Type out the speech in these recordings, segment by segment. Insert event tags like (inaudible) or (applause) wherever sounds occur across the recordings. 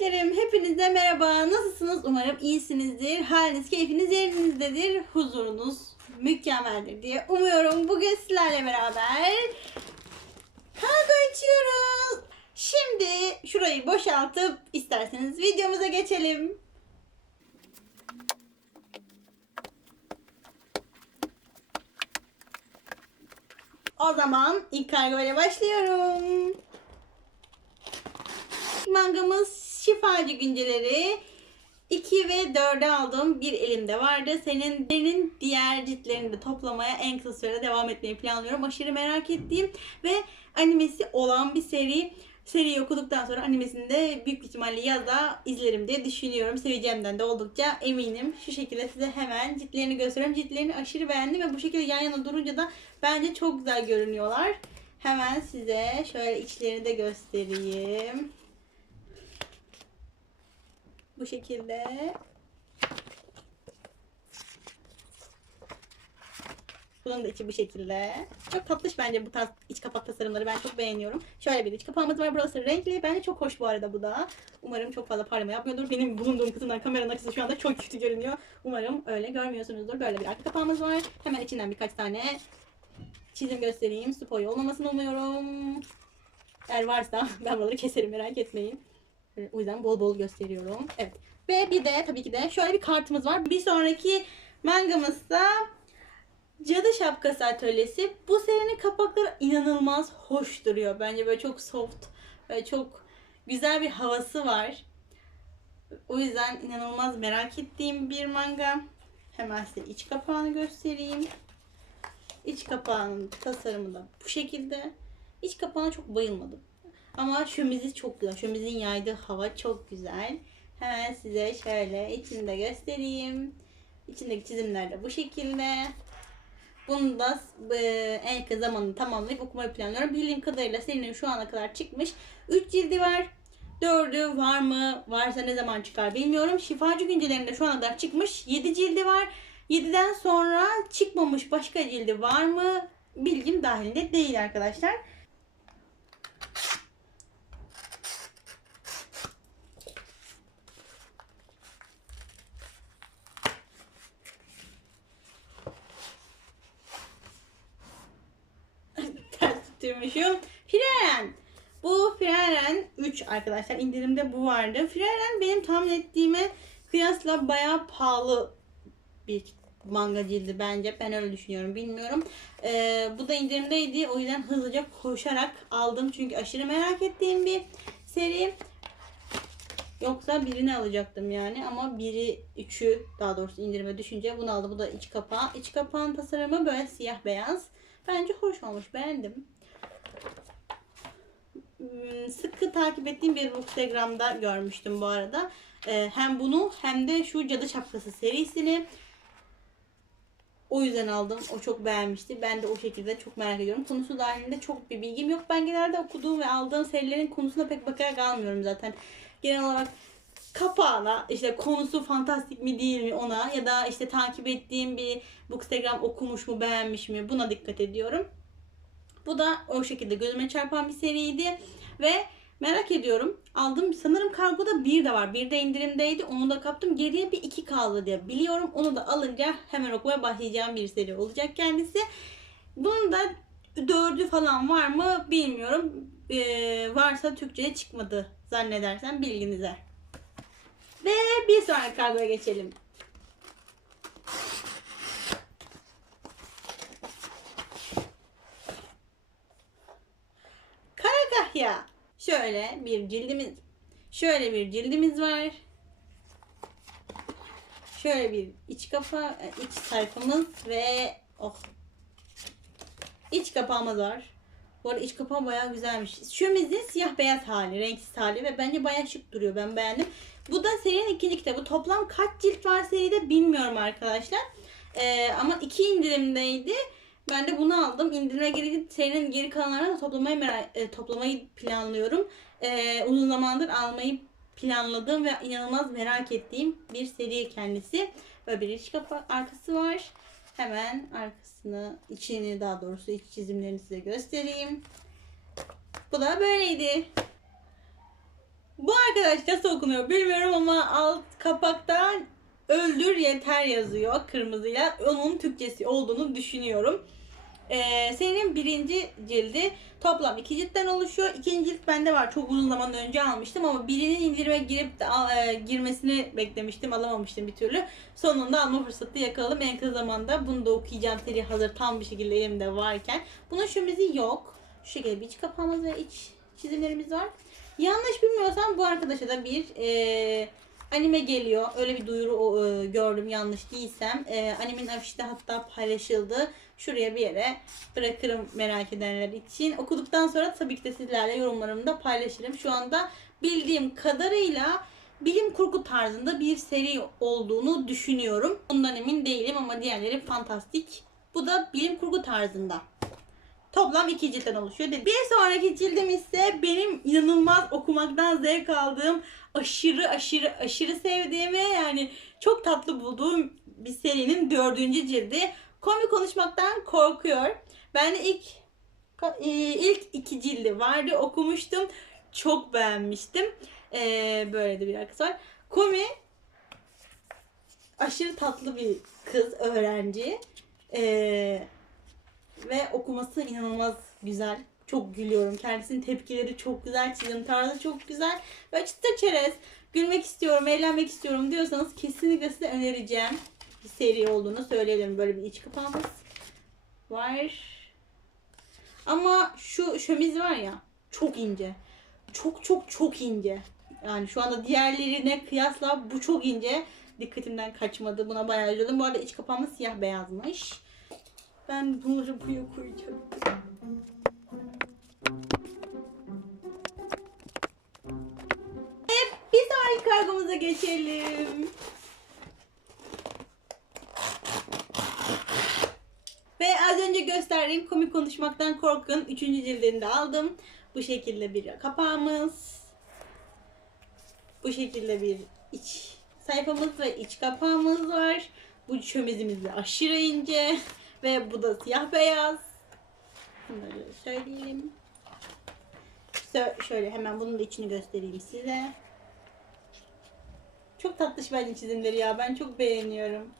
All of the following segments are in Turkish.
Bebeklerim hepinize merhaba. Nasılsınız? Umarım iyisinizdir. Haliniz, keyfiniz yerinizdedir. Huzurunuz mükemmeldir diye umuyorum. Bugün sizlerle beraber kargo açıyoruz. Şimdi şurayı boşaltıp isterseniz videomuza geçelim. O zaman ilk kargo başlıyorum. Mangamız şifacı günceleri 2 ve 4'e aldım. Bir elimde vardı. Senin senin diğer ciltlerini de toplamaya en kısa sürede devam etmeyi planlıyorum. Aşırı merak ettiğim ve animesi olan bir seri. Seriyi okuduktan sonra animesini de büyük ihtimalle yazda izlerim diye düşünüyorum. Seveceğimden de oldukça eminim. Şu şekilde size hemen ciltlerini gösteriyorum. Ciltlerini aşırı beğendim ve bu şekilde yan yana durunca da bence çok güzel görünüyorlar. Hemen size şöyle içlerini de göstereyim. Bu şekilde. Bunun da içi bu şekilde. Çok tatlış bence bu tarz iç kapak tasarımları. Ben çok beğeniyorum. Şöyle bir iç kapağımız var. Burası renkli. Bence çok hoş bu arada bu da. Umarım çok fazla parlama yapmıyordur. Benim bulunduğum kısımdan kameranın açısı şu anda çok kötü görünüyor. Umarım öyle görmüyorsunuzdur. Böyle bir arka kapağımız var. Hemen içinden birkaç tane çizim göstereyim. Spoil olmamasını umuyorum. Eğer varsa (laughs) ben bunları keserim merak etmeyin. O yüzden bol bol gösteriyorum. Evet. Ve bir de tabii ki de şöyle bir kartımız var. Bir sonraki mangamızda Cadı Şapkası Atölyesi. Bu serinin kapakları inanılmaz hoş duruyor. Bence böyle çok soft ve çok güzel bir havası var. O yüzden inanılmaz merak ettiğim bir manga. Hemen size iç kapağını göstereyim. İç kapağının tasarımı da bu şekilde. İç kapağına çok bayılmadım. Ama şömizi çok güzel. Şömizin yaydığı hava çok güzel. Hemen size şöyle içini de göstereyim. İçindeki çizimler de bu şekilde. Bunu da e, en kısa zamanda tamamlayıp okumayı planlıyorum. Bildiğim kadarıyla serinin şu ana kadar çıkmış. 3 cildi var. 4'ü var mı? Varsa ne zaman çıkar bilmiyorum. Şifacı güncelerinde şu ana kadar çıkmış. 7 cildi var. 7'den sonra çıkmamış başka cildi var mı? Bilgim dahilinde değil arkadaşlar. ters tutturmuşum. Freren. Bu Freren 3 arkadaşlar. indirimde bu vardı. Freren benim tahmin ettiğime kıyasla bayağı pahalı bir manga cildi bence. Ben öyle düşünüyorum. Bilmiyorum. Ee, bu da indirimdeydi. O yüzden hızlıca koşarak aldım. Çünkü aşırı merak ettiğim bir seri. Yoksa birini alacaktım yani ama biri üçü daha doğrusu indirime düşünce bunu aldım. Bu da iç kapağı. İç kapağın tasarımı böyle siyah beyaz. Bence hoş olmuş. Beğendim. Hmm, Sıkı takip ettiğim bir Instagram'da görmüştüm bu arada. Ee, hem bunu hem de şu Cadı Şapkası serisini. O yüzden aldım. O çok beğenmişti. Ben de o şekilde çok merak ediyorum. Konusu dahilinde çok bir bilgim yok. Ben genelde okuduğum ve aldığım serilerin konusuna pek bakarak almıyorum zaten. Genel olarak kapağına işte konusu fantastik mi değil mi ona ya da işte takip ettiğim bir Bookstagram okumuş mu beğenmiş mi buna dikkat ediyorum. Bu da o şekilde gözüme çarpan bir seriydi ve merak ediyorum. Aldım sanırım kargoda bir de var. Bir de indirimdeydi. Onu da kaptım. Geriye bir iki kaldı diye biliyorum. Onu da alınca hemen okumaya başlayacağım bir seri olacak kendisi. Bunun da dördü falan var mı bilmiyorum. Ee, varsa Türkçe'ye çıkmadı zannedersem bilginize. Ve bir sonraki kargoya geçelim. Şöyle bir cildimiz şöyle bir cildimiz var. Şöyle bir iç kapa iç sayfamız ve oh iç kapağımız var. Bu arada iç kapağı bayağı güzelmiş. Şömizin siyah beyaz hali, renksiz hali ve bence bayağı şık duruyor. Ben beğendim. Bu da serinin ikinci kitabı. Toplam kaç cilt var seride bilmiyorum arkadaşlar. Ee, ama iki indirimdeydi. Ben de bunu aldım. İndirime geri serinin geri kalanlarını da toplamayı merak, e, toplamayı planlıyorum. Ee, uzun zamandır almayı planladığım ve inanılmaz merak ettiğim bir seri kendisi. Böyle bir iç kapağı arkası var. Hemen arkasını, içini daha doğrusu iç çizimlerini size göstereyim. Bu da böyleydi. Bu arkadaş nasıl okunuyor bilmiyorum ama alt kapakta öldür yeter yazıyor kırmızıyla. Onun Türkçesi olduğunu düşünüyorum. Ee, serinin birinci cildi toplam iki ciltten oluşuyor. İkinci cilt bende var. Çok uzun zaman önce almıştım ama birinin indirime girip de e, girmesini beklemiştim. Alamamıştım bir türlü. Sonunda alma fırsatı yakaladım. En kısa zamanda bunu da okuyacağım. Seri hazır tam bir şekilde elimde varken. Bunun şömizi yok. Şu şekilde bir iç kapağımız ve iç çizimlerimiz var. Yanlış bilmiyorsam bu arkadaşa da bir e, anime geliyor. Öyle bir duyuru e, gördüm yanlış değilsem. E, animenin afişte hatta paylaşıldı. Şuraya bir yere bırakırım merak edenler için. Okuduktan sonra tabii ki de sizlerle yorumlarımı da paylaşırım. Şu anda bildiğim kadarıyla bilim kurgu tarzında bir seri olduğunu düşünüyorum. Bundan emin değilim ama diğerleri fantastik. Bu da bilim kurgu tarzında. Toplam iki ciltten oluşuyor. dedi. Bir sonraki cildim ise benim inanılmaz okumaktan zevk aldığım, aşırı aşırı aşırı sevdiğim ve yani çok tatlı bulduğum bir serinin dördüncü cildi. Komik konuşmaktan korkuyor. Ben de ilk e, ilk iki cildi vardı okumuştum. Çok beğenmiştim. Ee, böyle de bir arkası var. Komi aşırı tatlı bir kız öğrenci. Ee, ve okuması inanılmaz güzel. Çok gülüyorum. Kendisinin tepkileri çok güzel. Çizim tarzı çok güzel. Ve çıtır çerez. Gülmek istiyorum, eğlenmek istiyorum diyorsanız kesinlikle size önereceğim bir seri olduğunu söyleyelim. Böyle bir iç kapağımız var. Ama şu şömiz var ya çok ince. Çok çok çok ince. Yani şu anda diğerlerine kıyasla bu çok ince. Dikkatimden kaçmadı. Buna bayağı üzüldüm. Bu arada iç kapağımız siyah beyazmış. Ben bunları buraya koyacağım. Evet, bir sonraki kargomuza geçelim. Ve az gösterdiğim komik konuşmaktan korkun 3. cildini de aldım. Bu şekilde bir kapağımız. Bu şekilde bir iç sayfamız ve iç kapağımız var. Bu çömezimiz de aşırı ince. Ve bu da siyah beyaz. Bunları söyleyeyim. Sö- şöyle hemen bunun da içini göstereyim size. Çok tatlış bence çizimleri ya. Ben çok beğeniyorum.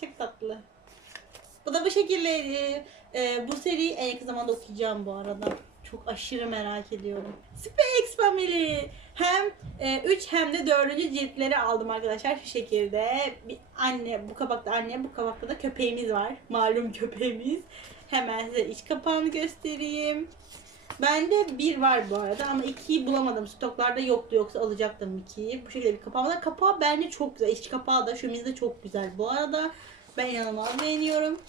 Çok tatlı. Bu da bu şekilde e, e, bu seriyi en yakın zamanda okuyacağım bu arada. Çok aşırı merak ediyorum. Space Family. Hem 3 hem de 4. ciltleri aldım arkadaşlar şu şekilde. Bir anne, bu kabakta anne, bu kabakta da köpeğimiz var. Malum köpeğimiz. Hemen size iç kapağını göstereyim. Bende bir var bu arada ama ikiyi bulamadım. Stoklarda yoktu yoksa alacaktım ikiyi. Bu şekilde bir kapağı var. Kapağı bence çok güzel. İç kapağı da şömiz de çok güzel bu arada. Ben inanılmaz beğeniyorum.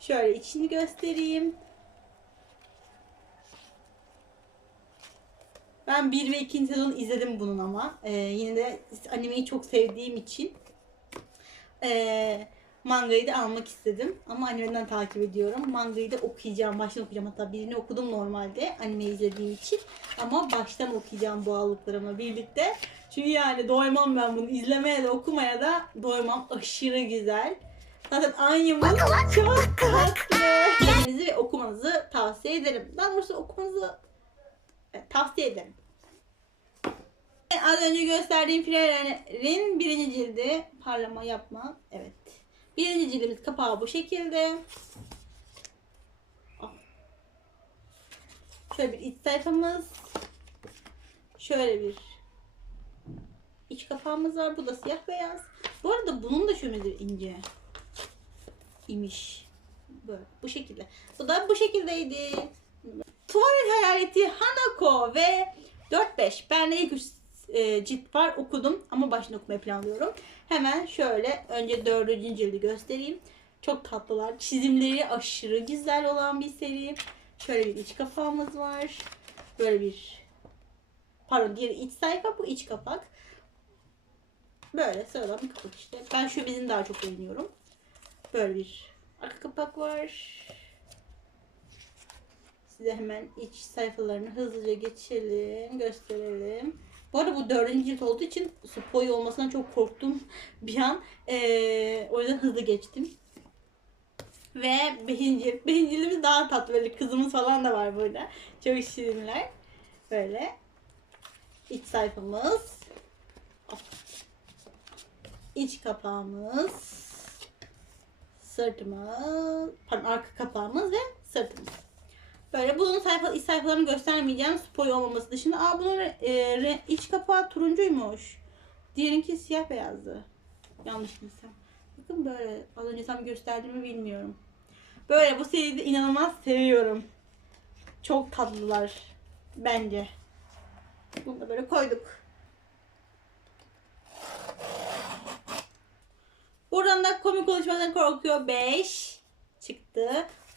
Şöyle içini göstereyim. Ben 1 ve 2. sezonu izledim bunun ama. Ee, yine de animeyi çok sevdiğim için ee, mangayı da almak istedim. Ama animeden takip ediyorum. Mangayı da okuyacağım. Baştan okuyacağım. Hatta birini okudum normalde animeyi izlediğim için. Ama baştan okuyacağım bu aldıklarımla birlikte. Çünkü yani doymam ben bunu. izlemeye de okumaya da doymam. Aşırı güzel. Zaten Anya'mız çok tatlı. İzlemenizi ve okumanızı tavsiye ederim. Daha doğrusu okumanızı Evet, tavsiye ederim. Az önce gösterdiğim Freyler'in birinci cildi parlama yapma. Evet. Birinci cildimiz kapağı bu şekilde. Ah. Şöyle bir iç sayfamız. Şöyle bir iç kapağımız var. Bu da siyah beyaz. Bu arada bunun da şöyle ince imiş. Böyle bu şekilde. Bu da bu şekildeydi. Tuvalet hayaleti Hanako ve 4-5. Ben de ilk üç e, cilt var okudum ama başını okumayı planlıyorum. Hemen şöyle önce dördüncü cildi göstereyim. Çok tatlılar. Çizimleri aşırı güzel olan bir seri. Şöyle bir iç kapağımız var. Böyle bir pardon diğeri iç sayfa bu iç kapak. Böyle sıradan bir kapak işte. Ben şu bizim daha çok beğeniyorum. Böyle bir arka kapak var. Size hemen iç sayfalarını hızlıca geçelim, gösterelim. Bu arada bu dördüncü cilt olduğu için spoiler olmasından çok korktum (laughs) bir an. Ee, o yüzden hızlı geçtim. Ve. Beşinci cildimiz daha tatlı. Böyle kızımız falan da var burada. Çok şirinler. Böyle. iç sayfamız. İç kapağımız. Sırtımız. Pardon arka kapağımız ve sırtımız. Böyle bunun sayfa, iç sayfalarını göstermeyeceğim. Spoy olmaması dışında. Aa bunun e, re- iç kapağı turuncuymuş. Diğerinki siyah beyazdı. Yanlış bilsem. Bakın böyle. Az önce tam gösterdiğimi bilmiyorum. Böyle bu seriyi de inanılmaz seviyorum. Çok tatlılar. Bence. Bunu da böyle koyduk. Buradan da komik konuşmadan korkuyor 5 çıktı.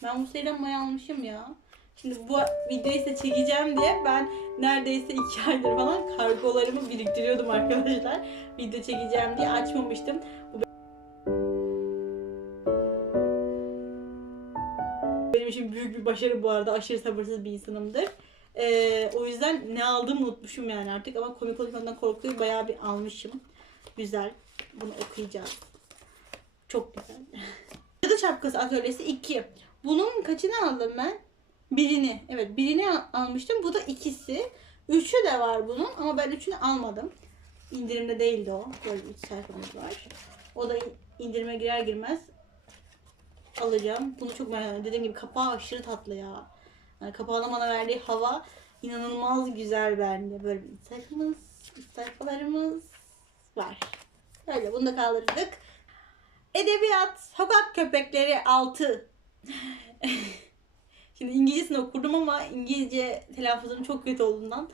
Ben bu seriden bayağı almışım ya. Şimdi bu videoyu size çekeceğim diye ben neredeyse 2 aydır falan kargolarımı biriktiriyordum arkadaşlar. Video çekeceğim diye açmamıştım. Benim için büyük bir başarı bu arada. Aşırı sabırsız bir insanımdır. Ee, o yüzden ne aldığımı unutmuşum yani artık ama komik konuşmadan korkuyu bayağı bir almışım. Güzel. Bunu okuyacağız. Çok güzel. (laughs) Cadı Şapkası Atölyesi 2. Bunun kaçını aldım ben? Birini. Evet birini al- almıştım. Bu da ikisi. Üçü de var bunun ama ben üçünü almadım. İndirimde değildi o. Böyle bir sayfamız var. O da in- indirime girer girmez alacağım. Bunu çok merak ediyorum. Dediğim gibi kapağı aşırı tatlı ya. Yani kapağın bana verdiği hava inanılmaz güzel bence. Böyle bir sayfamız, sayfalarımız var. Öyle bunu da kaldırdık. Edebiyat, sokak köpekleri 6. (laughs) Şimdi İngilizcesini okudum ama İngilizce telaffuzum çok kötü olduğundan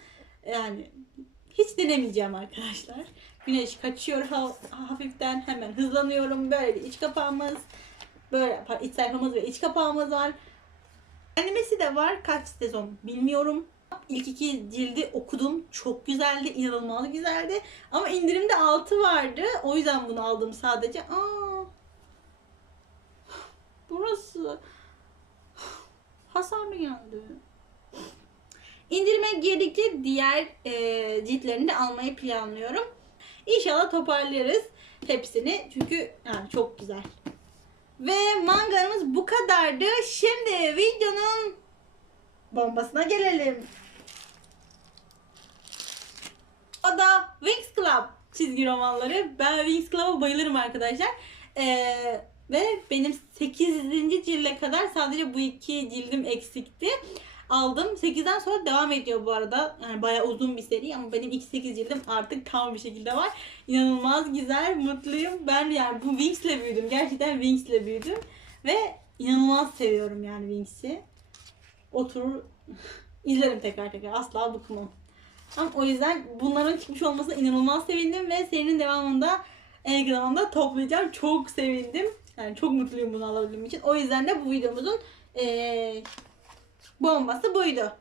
yani hiç denemeyeceğim arkadaşlar. Güneş kaçıyor ha- hafiften hemen hızlanıyorum. Böyle bir iç kapağımız, böyle iç sayfamız ve iç kapağımız var. Animesi de var. Kaç sezon bilmiyorum. İlk iki cildi okudum. Çok güzeldi. inanılmaz güzeldi. Ama indirimde 6 vardı. O yüzden bunu aldım sadece. Aa. Burası. Hasarlı geldi. İndirime girdikçe diğer e, ciltlerini de almayı planlıyorum. İnşallah toparlarız hepsini. Çünkü yani çok güzel. Ve mangalarımız bu kadardı. Şimdi videonun bombasına gelelim. O da Wings Club çizgi romanları. Ben Wings Club'a bayılırım arkadaşlar. Ee, ve benim 8. cilde kadar sadece bu iki cildim eksikti. Aldım. 8'den sonra devam ediyor bu arada. Yani bayağı uzun bir seri ama benim ilk 8 cildim artık tam bir şekilde var. İnanılmaz güzel, mutluyum. Ben yani bu Wings'le büyüdüm. Gerçekten Wings'le büyüdüm. Ve inanılmaz seviyorum yani Wings'i. Oturur (laughs) izlerim tekrar tekrar. Asla bıkmam. Ama o yüzden bunların çıkmış olmasına inanılmaz sevindim ve serinin devamında en yakın zamanda toplayacağım. Çok sevindim. Yani çok mutluyum bunu alabildiğim için. O yüzden de bu videomuzun eee, bombası buydu.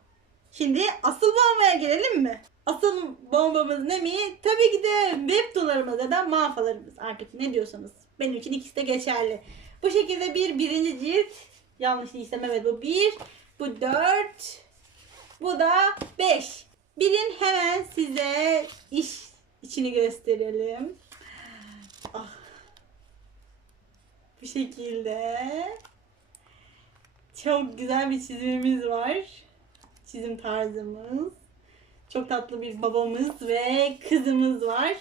Şimdi asıl bombaya gelelim mi? Asıl bombamız ne mi? Tabii ki de webtoonlarımız ya da manfalarımız. Artık ne diyorsanız. Benim için ikisi de geçerli. Bu şekilde bir birinci cilt. Yanlış değilsem evet bu bir. Bu dört. Bu da beş. Birin hemen size iş içini gösterelim. Bu şekilde. Çok güzel bir çizimimiz var. Çizim tarzımız. Çok tatlı bir babamız ve kızımız var.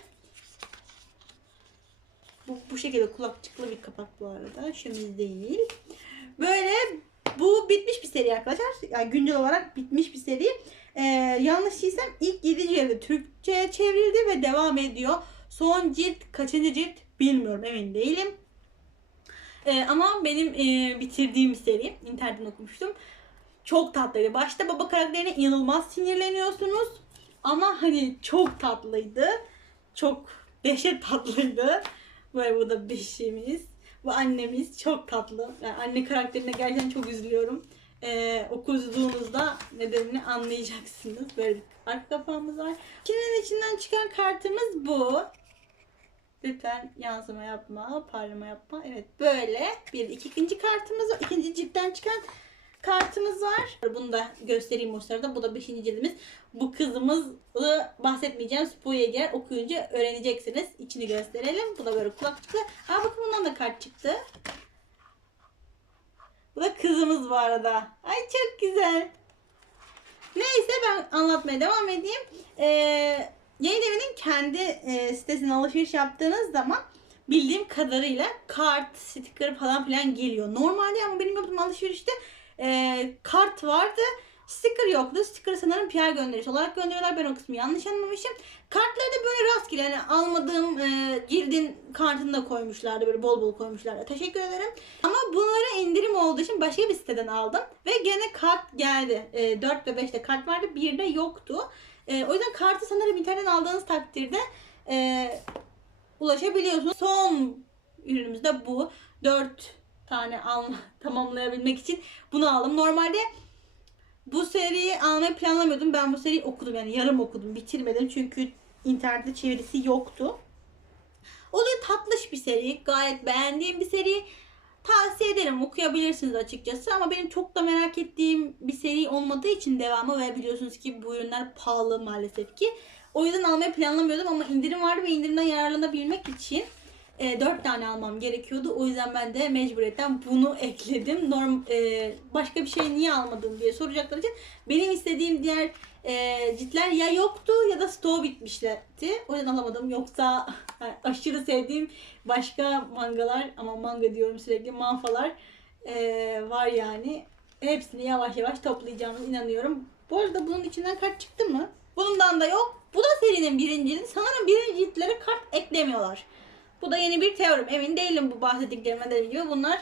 Bu, bu şekilde kulakçıklı bir kapak bu arada. Şömiz değil. Böyle bu bitmiş bir seri arkadaşlar. Yani güncel olarak bitmiş bir seri. Ee, yanlış değilsem ilk 7 cildi Türkçe'ye çevrildi ve devam ediyor. Son cilt kaçıncı cilt bilmiyorum emin değilim. Ee, ama benim e, bitirdiğim seri. İnternetten okumuştum. Çok tatlıydı. Başta baba karakterine inanılmaz sinirleniyorsunuz. Ama hani çok tatlıydı. Çok dehşet tatlıydı. Böyle bu da beşiğimiz. Bu annemiz çok tatlı. Yani anne karakterine gerçekten çok üzülüyorum. Ee, okuduğunuzda nedenini anlayacaksınız. Böyle bir arka kapağımız var. Kimin içinden çıkan kartımız bu. Lütfen yansıma yapma, parlama yapma. Evet böyle bir iki, ikinci kartımız var. İkinci ciltten çıkan kartımız var. Bunu da göstereyim o sırada. Bu da beşinci cildimiz. Bu kızımızı bahsetmeyeceğim. Spoya girer okuyunca öğreneceksiniz. İçini gösterelim. Bu da böyle kulaklıklı. Aa bakın bundan da kart çıktı. Bu da kızımız bu arada. Ay çok güzel. Neyse ben anlatmaya devam edeyim. Ee, yayın evinin kendi e, sitesine alışveriş yaptığınız zaman bildiğim kadarıyla kart, sticker falan filan geliyor. Normalde ama benim yaptığım alışverişte e, kart vardı. Sticker yoktu. Sticker sanırım PR gönderisi olarak gönderiyorlar. Ben o kısmı yanlış anlamışım. Kartları da böyle rastgele yani almadığım e, cildin kartını da koymuşlardı. Böyle bol bol koymuşlardı. Teşekkür ederim. Ama bunlara indirim olduğu için başka bir siteden aldım. Ve gene kart geldi. E, 4 ve 5'te kart vardı. 1'de yoktu. E, o yüzden kartı sanırım internetten aldığınız takdirde e, ulaşabiliyorsunuz. Son ürünümüz de bu. 4 tane alma, (laughs) tamamlayabilmek için bunu aldım. Normalde bu seriyi almayı planlamıyordum. Ben bu seriyi okudum yani yarım okudum. Bitirmedim çünkü internette çevirisi yoktu. Oluyor tatlış bir seri. Gayet beğendiğim bir seri. Tavsiye ederim okuyabilirsiniz açıkçası ama benim çok da merak ettiğim bir seri olmadığı için devamı ve biliyorsunuz ki bu ürünler pahalı maalesef ki. O yüzden almayı planlamıyordum ama indirim vardı ve indirimden yararlanabilmek için e, 4 tane almam gerekiyordu. O yüzden ben de mecburiyetten bunu ekledim. Norm e, başka bir şey niye almadım diye soracaklar için benim istediğim diğer e, ciltler ya yoktu ya da stoğu bitmişlerdi. O yüzden alamadım. Yoksa (laughs) aşırı sevdiğim başka mangalar ama manga diyorum sürekli manfalar e, var yani. Hepsini yavaş yavaş toplayacağımı inanıyorum. Bu arada bunun içinden kart çıktı mı? Bundan da yok. Bu da serinin birinci cildi. Sanırım birinci ciltlere kart eklemiyorlar. Bu da yeni bir teorim. Emin değilim bu bahsettiklerime de gibi. Bunlar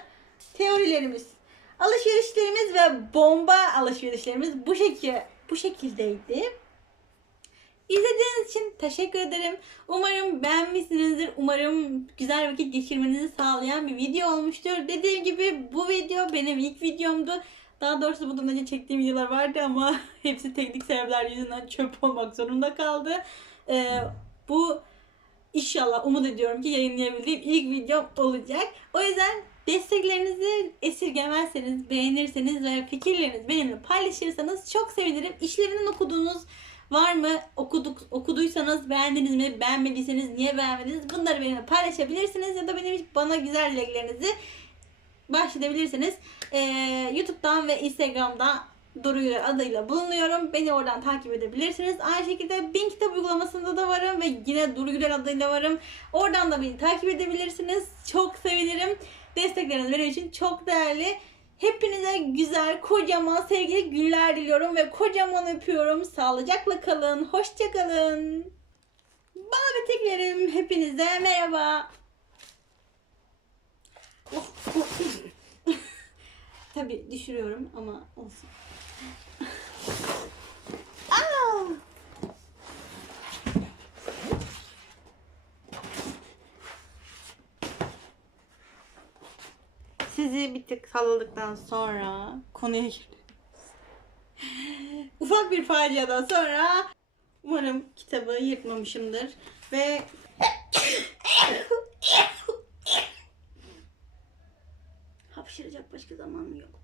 teorilerimiz. Alışverişlerimiz ve bomba alışverişlerimiz bu şekil bu şekildeydi. İzlediğiniz için teşekkür ederim. Umarım beğenmişsinizdir. Umarım güzel vakit geçirmenizi sağlayan bir video olmuştur. Dediğim gibi bu video benim ilk videomdu. Daha doğrusu bundan önce çektiğim videolar vardı ama (laughs) hepsi teknik sebepler yüzünden çöp olmak zorunda kaldı. Ee, bu İnşallah umut ediyorum ki yayınlayabildiğim ilk videom olacak. O yüzden desteklerinizi esirgemezseniz, beğenirseniz ve fikirlerinizi benimle paylaşırsanız çok sevinirim. İşlerinden okuduğunuz var mı? Okuduk, okuduysanız beğendiniz mi? Beğenmediyseniz niye beğenmediniz? Bunları benimle paylaşabilirsiniz ya da benim bana güzel dileklerinizi bahşedebilirsiniz. Ee, YouTube'dan ve Instagram'dan Duru adıyla bulunuyorum. Beni oradan takip edebilirsiniz. Aynı şekilde Bin Kitap uygulamasında da varım ve yine Duru Güler adıyla varım. Oradan da beni takip edebilirsiniz. Çok sevinirim. Destekleriniz benim için çok değerli. Hepinize güzel, kocaman, sevgili günler diliyorum ve kocaman öpüyorum. Sağlıcakla kalın, hoşça kalın. Bana beteklerim hepinize merhaba. (laughs) Tabii düşürüyorum ama olsun. Sizi bir tık salladıktan sonra konuya girdik. (laughs) Ufak bir faciadan sonra umarım kitabı yırtmamışımdır ve (laughs) hapşıracak başka zamanım yoktur.